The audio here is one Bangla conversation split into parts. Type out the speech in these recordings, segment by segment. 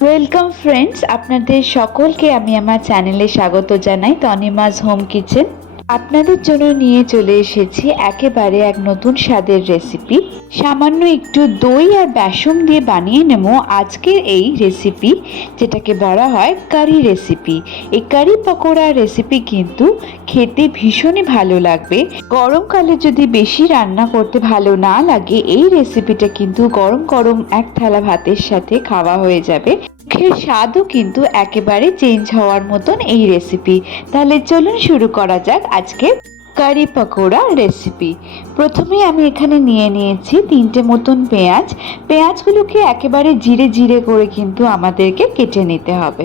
ওয়েলকাম ফ্রেন্ডস আপনাদের সকলকে আমি আমার চ্যানেলে স্বাগত জানাই তনিমাজ হোম কিচেন আপনাদের জন্য নিয়ে চলে এসেছি একেবারে এক নতুন স্বাদের রেসিপি সামান্য একটু দই আর বেসন দিয়ে বানিয়ে নেব আজকের এই রেসিপি যেটাকে বলা হয় কারি রেসিপি এই কারি পকোড়া রেসিপি কিন্তু খেতে ভীষণই ভালো লাগবে। গরমকালে যদি বেশি রান্না করতে ভালো না লাগে, এই রেসিপিটা কিন্তু গরম গরম এক থালা ভাতের সাথে খাওয়া হয়ে যাবে। মুখের স্বাদও কিন্তু একেবারে চেঞ্জ হওয়ার মতন এই রেসিপি তাহলে চলুন শুরু করা যাক আজকে কারি পকোড়া রেসিপি প্রথমে আমি এখানে নিয়ে নিয়েছি তিনটে মতন পেঁয়াজ। পেঁয়াজগুলোকে একেবারে জিরে জিরে করে কিন্তু আমাদেরকে কেটে নিতে হবে।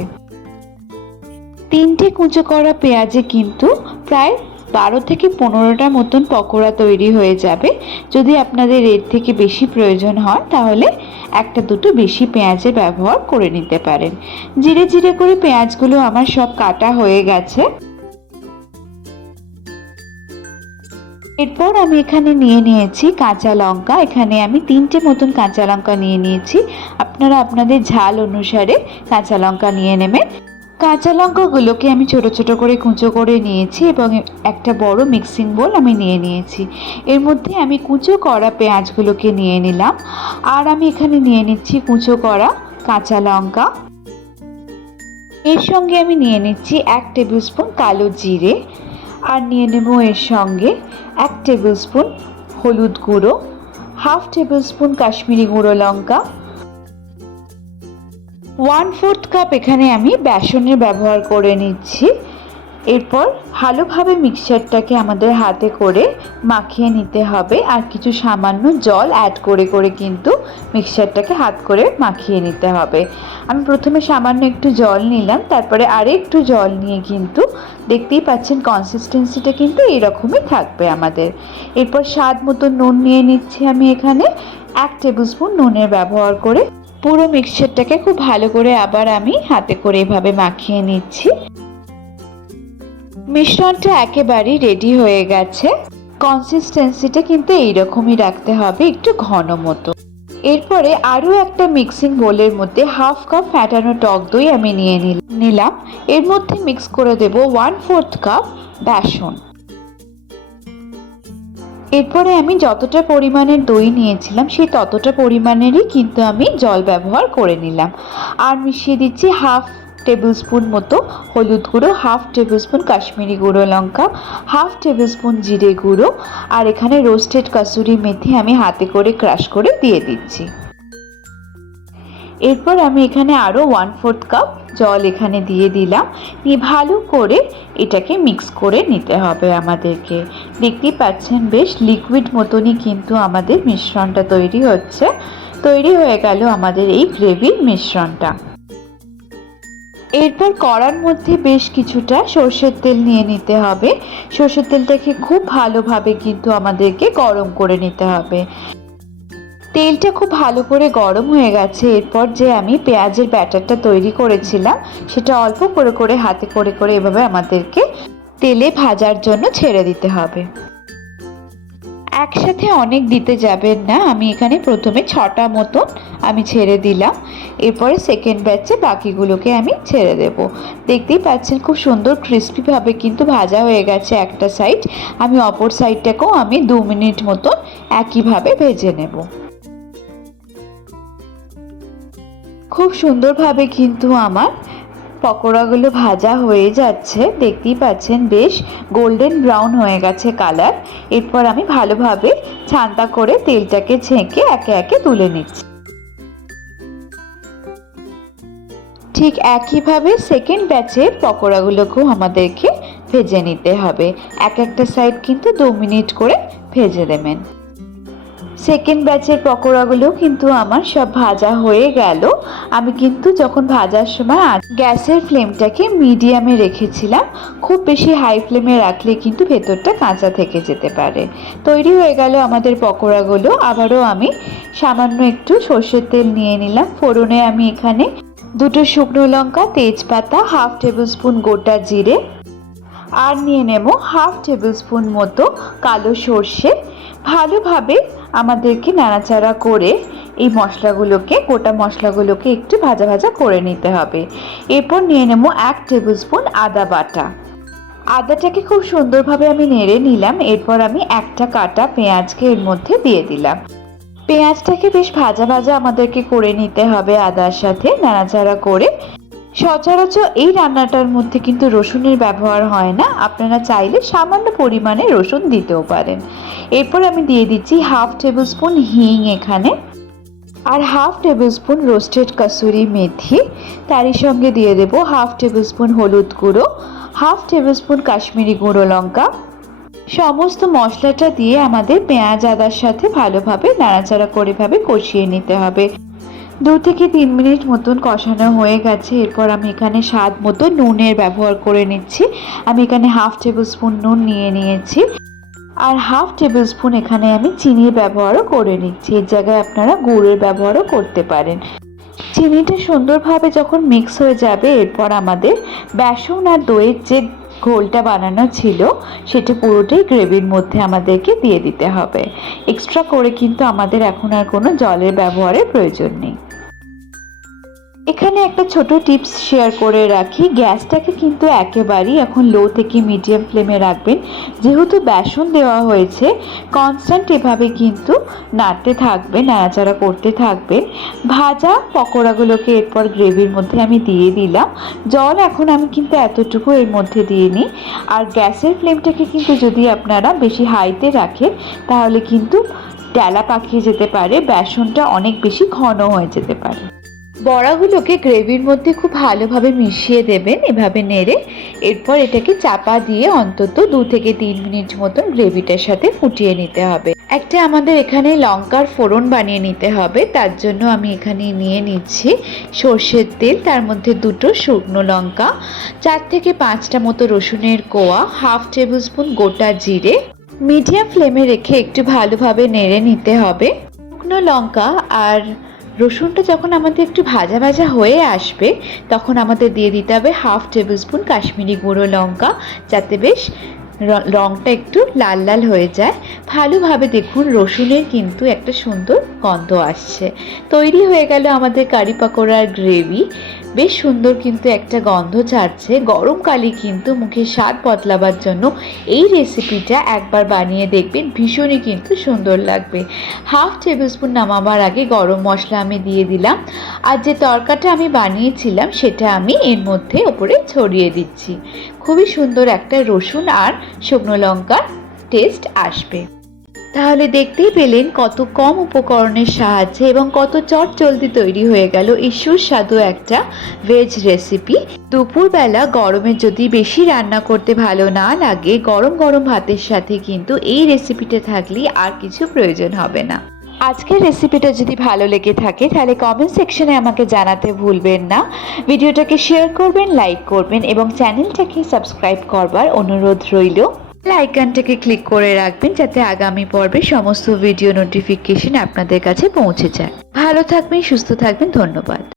তিনটে কুঁচো করা পেঁয়াজে কিন্তু প্রায় বারো থেকে পনেরোটা মতন পকোড়া তৈরি হয়ে যাবে। যদি আপনাদের এর থেকে বেশি প্রয়োজন হয়, তাহলে একটা দুটো বেশি পেঁয়াজের ব্যবহার করে নিতে পারেন। জিরে জিরে করে পেঁয়াজগুলো আমার সব কাটা হয়ে গেছে। এরপর আমি এখানে নিয়ে নিয়েছি কাঁচা লঙ্কা। এখানে আমি তিনটে মতন কাঁচা লঙ্কা নিয়ে নিয়েছি। আপনারা আপনাদের ঝাল অনুসারে কাঁচা লঙ্কা নিয়ে নেবেন। কাঁচা লঙ্কাগুলোকে আমি ছোট ছোট করে কুঁচো করে নিয়েছি এবং একটা বড় মিক্সিং বোল আমি নিয়ে নিয়েছি। এর মধ্যে আমি কুচো করা পেঁয়াজগুলোকে নিয়ে নিলাম। আর আমি এখানে নিয়ে নিচ্ছি কুচো করা কাঁচা লঙ্কা। এর সঙ্গে আমি নিয়ে নিচ্ছি এক টেবিল স্পুন কালো জিরে। আর নিয়ে নেব এর সঙ্গে এক টেবিল স্পুন হলুদ গুঁড়ো। হাফ টেবিল স্পুন কাশ্মীরি গুঁড়ো লঙ্কা। ওয়ান ফোর্থ কাপ এখানে আমি বেসনের ব্যবহার করে নিচ্ছি। এরপর ভালোভাবে মিক্সচারটাকে আমাদের হাতে করে মাখিয়ে নিতে হবে। আর কিছু সামান্য জল অ্যাড করে করে কিন্তু মিক্সচারটাকে হাত করে মাখিয়ে নিতে হবে। আমি প্রথমে সামান্য একটু জল নিলাম, তারপরে আরে একটু জল নিয়ে কিন্তু দেখতেই পাচ্ছেন কনসিস্টেন্সিটা কিন্তু এরকমই থাকবে আমাদের। এরপর স্বাদ মতো নুন নিয়ে নিচ্ছি আমি এখানে। এক টেবিল স্পুন নুনের ব্যবহার করে। পুরো মিক্সচারটাকে খুব ভালো করে আবার আমি হাতে করে এভাবে মাখিয়ে নিচ্ছি। মিশ্রণটা একেবারেই রেডি হয়ে গেছে। কনসিস্টেন্সিটা কিন্তু এইরকমই রাখতে হবে একটু ঘন মতো। এরপরে আরও একটা মিক্সিং বোলের মধ্যে হাফ কাপ ফ্যাটানো টক দই আমি নিয়ে নিলাম। এর মধ্যে মিক্স করে দেব ওয়ান ফোর্থ কাপ বেসন। এরপরে আমি যতটা পরিমাণের দই নিয়েছিলাম, সেই ততটা পরিমাণেরই কিন্তু আমি জল ব্যবহার করে নিলাম। আর মিশিয়ে দিচ্ছি হাফ টেবিল স্পুন মতো হলুদ গুঁড়ো, হাফ টেবিল স্পুন কাশ্মীরি গুঁড়ো লঙ্কা, হাফ টেবিল স্পুন জিরে গুঁড়ো, আর এখানে রোস্টেড কাসুরি মেথি আমি হাতে করে ক্রাশ করে দিয়ে দিচ্ছি। এরপর আমি এখানে আরও ওয়ান ফোর্থ কাপ জল এখানে দিয়ে দিলাম। নিয়ে ভালো করে এটাকে মিক্স করে নিতে হবে আমাদেরকে। দেখতেই পাচ্ছেন বেশ লিকুইড মতনই কিন্তু আমাদের মিশ্রণটা তৈরি হচ্ছে। তৈরি হয়ে গেল আমাদের এই গ্রেভির মিশ্রণটা। এরপর কড়ার মধ্যে বেশ কিছুটা সর্ষের তেল নিয়ে নিতে হবে। সর্ষের তেলটাকে খুব ভালোভাবে কিন্তু আমাদেরকে গরম করে নিতে হবে। তেলটা খুব ভালো করে গরম হয়ে গেছে। এরপর যে আমি পেঁয়াজের ব্যাটারটা তৈরি করেছিলাম, সেটা অল্প করে করে হাতে করে করে এভাবে আমাদেরকে তেলে ভাজার জন্য ছেড়ে দিতে হবে। একসাথে অনেক দিতে যাবেন না, আমি এখানে প্রথমে ছটা মতন আমি ছেড়ে দিলাম। এরপরে সেকেন্ড ব্যাচে বাকিগুলোকে আমি ছেড়ে দেব। দেখতেই পাচ্ছেন খুব সুন্দর ক্রিস্পিভাবে কিন্তু ভাজা হয়ে গেছে একটা সাইড আমি অপর সাইডটাকেও আমি দু মিনিট মতন একইভাবে ভেজে নেব। খুব সুন্দরভাবে কিন্তু আমার পকোড়াগুলো ভাজা হয়ে যাচ্ছে। দেখতেই পাচ্ছেন, বেশ গোল্ডেন ব্রাউন হয়ে গেছে কালার এরপর আমি ভালোভাবে ছান্তা করে তেলটাকে ছেঁকে একে একে তুলে নিচ্ছি। ঠিক একইভাবে সেকেন্ড ব্যাচের পকোড়াগুলোকেও আমাদেরকে ভেজে নিতে হবে। এক একটা সাইড কিন্তু দু মিনিট করে ভেজে দেবেন সেকেন্ড ব্যাচের পকোড়াগুলো কিন্তু আমার সব ভাজা হয়ে গেল। আমি কিন্তু যখন ভাজার সময় গ্যাসের ফ্লেমটাকে মিডিয়ামে রেখেছিলাম, খুব বেশি হাই ফ্লেমে রাখলে কিন্তু ভেতরটা কাঁচা থেকে যেতে পারে। তৈরি হয়ে গেল আমাদের পকোড়াগুলো। আবারও আমি সামান্য একটু সর্ষের তেল নিয়ে নিলাম। ফোড়নে আমি এখানে দুটো শুকনো লঙ্কা, তেজপাতা হাফ টেবিল স্পুন গোটা জিরে, আর নিয়ে নেব হাফ টেবিল স্পুন মতো কালো সর্ষে। ভালোভাবে আমাদেরকে নাড়াচাড়া করে এই মশলাগুলোকে, গোটা মশলাগুলোকে একটু ভাজা ভাজা করে নিতে হবে। এরপর নিয়ে নেব এক টেবিল স্পুন আদা বাটা। আদাটাকে খুব সুন্দরভাবে আমি নেড়ে নিলাম, এরপর আমি একটা কাটা পেঁয়াজকে এর মধ্যে দিয়ে দিলাম। পেঁয়াজটাকে বেশ ভাজা ভাজা আমাদেরকে করে নিতে হবে আদার সাথে, নাড়াচাড়া করে। সচরাচর এই রান্নাটার মধ্যে কিন্তু রসুনের ব্যবহার হয় না। আপনারা চাইলে সামান্য পরিমাণে রসুন দিতেও পারেন। এরপর আমি দিয়ে দিচ্ছি হাফ টেবিল স্পুন হিং এখানে। আর half tablespoon roasted kasuri methi. তারই সঙ্গে দিয়ে দেবো হাফ টেবিল স্পুন হলুদ গুঁড়ো, হাফ টেবিল স্পুন কাশ্মীরি গুঁড়ো লঙ্কা। সমস্ত মশলাটা দিয়ে আমাদের পেঁয়াজ আদার সাথে ভালোভাবে, নাড়াচাড়া করে ভাবে কষিয়ে নিতে হবে। দু থেকে তিন মিনিট মতন কষানো হয়ে গেছে। এরপর আমি এখানে স্বাদ মতো নুনের ব্যবহার করে নিচ্ছি। আমি এখানে হাফ টেবিল স্পুন নুন নিয়ে নিয়েছি। আর হাফ টেবিল স্পুন এখানে আমি চিনির ব্যবহারও করে নিচ্ছি। এর জায়গায় আপনারা গুড়ের ব্যবহারও করতে পারেন। চিনিটা সুন্দরভাবে যখন মিক্স হয়ে যাবে, এরপর আমাদের বেসন আর দইয়ের যে ঘোলটা বানানো ছিল, সেটা পুরোটাই গ্রেভির মধ্যে আমাদেরকে দিয়ে দিতে হবে। এক্সট্রা করে কিন্তু আমাদের এখন আর কোনো জলের ব্যবহারের প্রয়োজন নেই। এখানে একটা ছোট টিপস শেয়ার করে রাখি, গ্যাসটাকে কিন্তু একেবারেই এখন লো থেকে মিডিয়াম ফ্লেমে রাখবেন। যেহেতু বেসন দেওয়া হয়েছে কনস্ট্যান্ট এভাবে কিন্তু নাড়তে থাকবে, নাড়াচাড়া করতে থাকবে। ভাজা পকোড়াগুলোকে এরপর গ্রেভির মধ্যে আমি দিয়ে দিলাম। জল এখন আমি কিন্তু এতটুকু এর মধ্যে দিয়ে নিই। আর গ্যাসের ফ্লেমটাকে কিন্তু যদি আপনারা বেশি হাইতে রাখেন, তাহলে কিন্তু ডেলা পাকিয়ে যেতে পারে, বেসনটা অনেক বেশি ঘন হয়ে যেতে পারে। বড়াগুলোকে গ্রেভির মধ্যে খুব ভালোভাবে মিশিয়ে দেবেন এভাবে নেড়ে। এরপর এটাকে চাপা দিয়ে অন্তত দু থেকে তিন মিনিট মতন গ্রেভিটার সাথে ফুটিয়ে নিতে হবে। একটা আমাদের এখানে লঙ্কার ফোড়ন বানিয়ে নিতে হবে। তার জন্য আমি এখানে নিয়ে নিচ্ছি সর্ষের তেল, তার মধ্যে দুটো শুকনো লঙ্কা, চার থেকে পাঁচটা মতো রসুনের কোয়া, হাফ টেবিল স্পুন গোটা জিরে। মিডিয়াম ফ্লেমে রেখে একটু ভালোভাবে নেড়ে নিতে হবে। শুকনো লঙ্কা আর রসুনটা যখন আমাদের একটু ভাজা ভাজা হয়ে আসবে, তখন আমাদের দিয়ে দিতে হবে হাফ টেবিল স্পুন কাশ্মীরি গুঁড়ো লঙ্কা, যাতে বেশ র- রংটা একটু লাল লাল হয়ে যায়। ভালোভাবে দেখুন রসুনের কিন্তু একটা সুন্দর গন্ধ আসছে। তৈরি হয়ে গেল আমাদের কারি পাকোড়ার গ্রেভি। বেশ সুন্দর কিন্তু একটা গন্ধ ছাড়ছে। গরমকালে কিন্তু মুখে স্বাদ বদলাবার জন্য এই রেসিপিটা একবার বানিয়ে দেখবেন, ভীষণই কিন্তু সুন্দর লাগবে। হাফ টেবিল স্পুন নামাবার আগে গরম মশলা আমি দিয়ে দিলাম। আর যে তরকাটা আমি বানিয়েছিলাম, সেটা আমি এর মধ্যে ওপরে ছড়িয়ে দিচ্ছি। খুবই সুন্দর একটা রসুন আর শুকনো লঙ্কার টেস্ট আসবে। তাহলে দেখতেই পেলেন কত কম উপকরণের সাহায্যে এবং কত চট জলদি তৈরি হয়ে গেল এই সুস্বাদু একটা ভেজ রেসিপি দুপুরবেলা গরমে যদি বেশি রান্না করতে ভালো না লাগে, গরম গরম ভাতের সাথে কিন্তু এই রেসিপিটা থাকলে আর কিছু প্রয়োজন হবে না। আজকের রেসিপিটা যদি ভালো লেগে থাকে, তাহলে কমেন্ট সেকশনে আমাকে জানাতে ভুলবেন না। ভিডিওটাকে শেয়ার করবেন লাইক করবেন এবং চ্যানেলটাকে সাবস্ক্রাইব করবার অনুরোধ রইল। আইকনটাকে ক্লিক করে রাখবেন যাতে আগামী পর্বে সমস্ত ভিডিও নোটিফিকেশন আপনাদের কাছে পৌঁছে যায়। ভালো থাকবেন, সুস্থ থাকবেন, ধন্যবাদ।